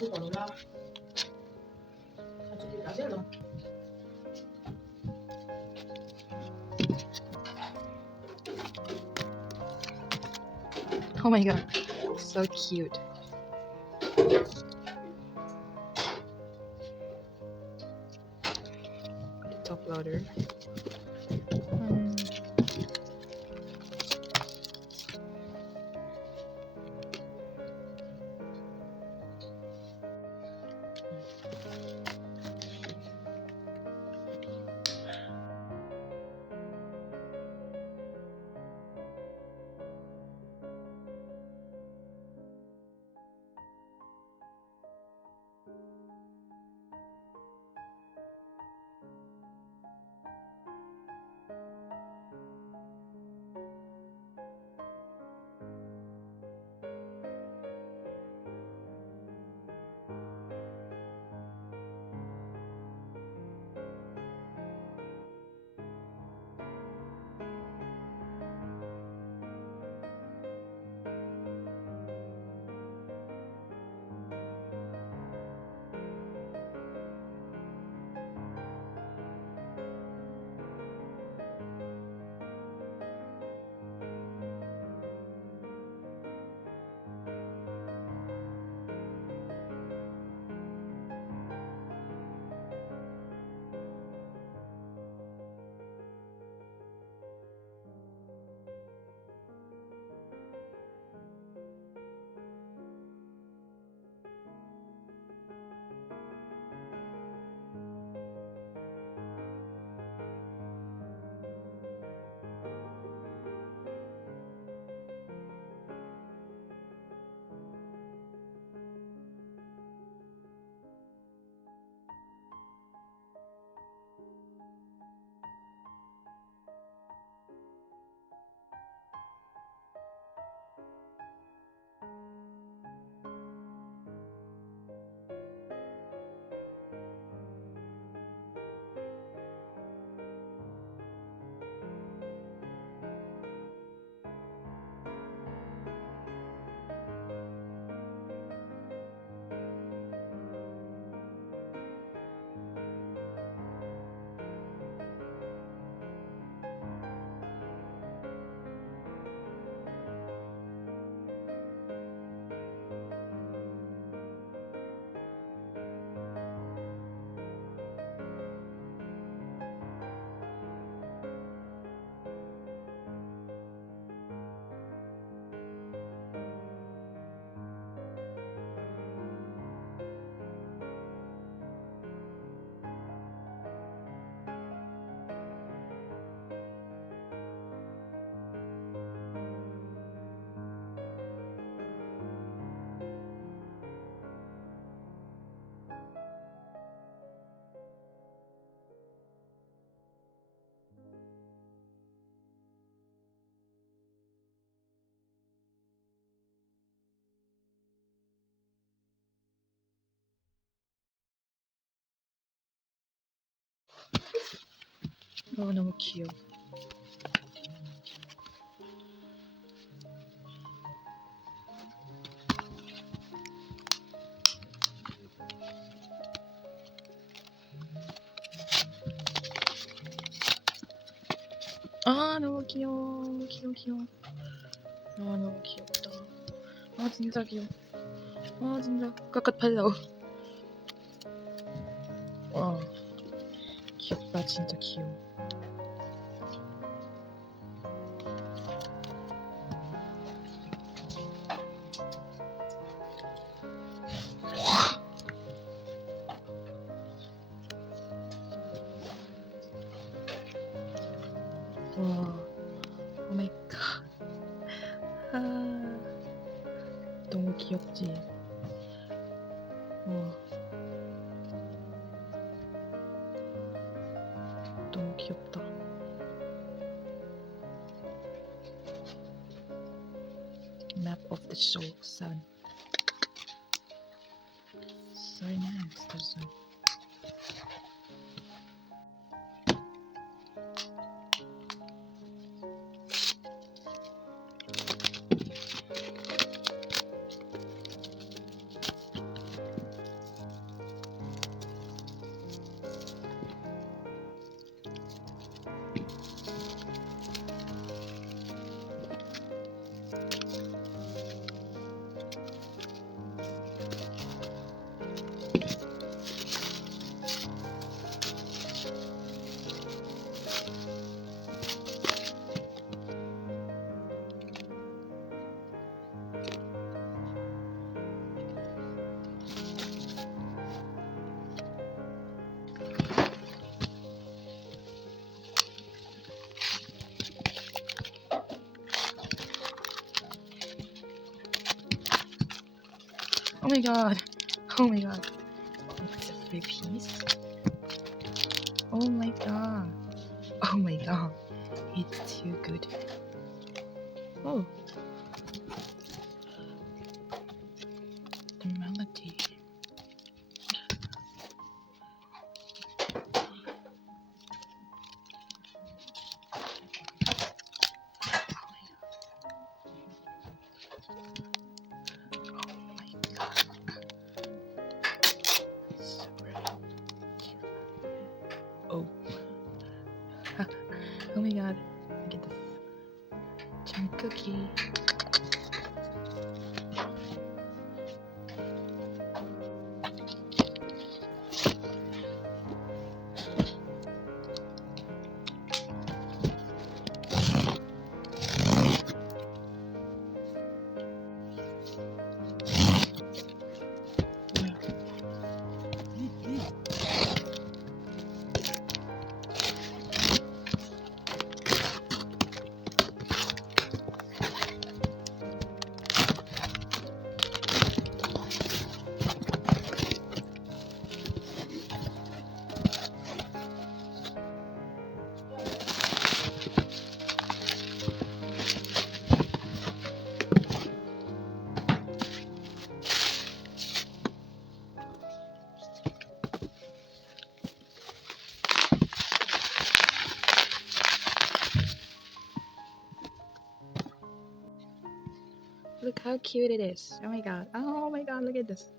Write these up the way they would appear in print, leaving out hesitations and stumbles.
Oh my god, so cute. Top loader. 너무 귀여워. 아, 너무 귀여워. 귀여워. 아, 너무 귀엽다. 아, 진짜 귀여워. 아, 진짜 깍깍팔라우. 와, 귀엽다. 진짜 귀여워. 와, 오 마이 갓. 아, 너무 귀엽지? 와, 너무 귀엽다. Map of the Soul Sun. Very nice. There's a Oh my god. Oh my god. It's a free piece. Oh my god. Oh my god. It's too good. Oh. The melody. Oh. Oh my god. Look at this. Chunk cookie. Look how cute it is. Oh my god. Oh my god, look at this.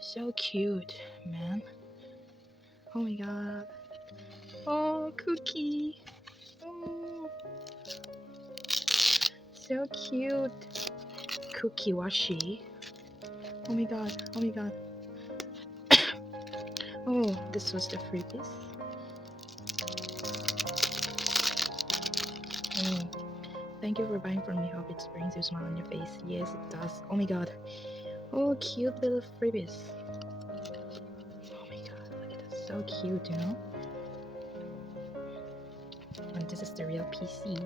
So cute, man. Oh my god. Oh, cookie. Oh. So cute. Cookie washi. Oh my god. Oh my god. Oh, this was the freebies. Oh. Thank you for buying from me. Hope it brings a smile on your face. Yes, it does. Oh my god. Oh, cute little freebies. Oh my god, look at this. So cute, you know? And this is the real PC.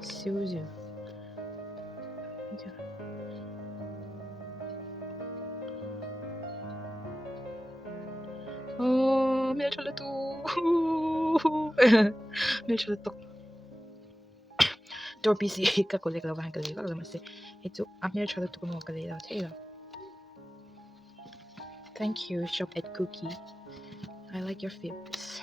Suzu. Oh my god. Oh, milk chocolate. Milk chocolate. Door PC 過去你嘅老闆嘅嚟，嗰度咪先。milk chocolate 咁我嘅嚟啦，聽啦。Thank you, Shop at Cookie. I like your fibs.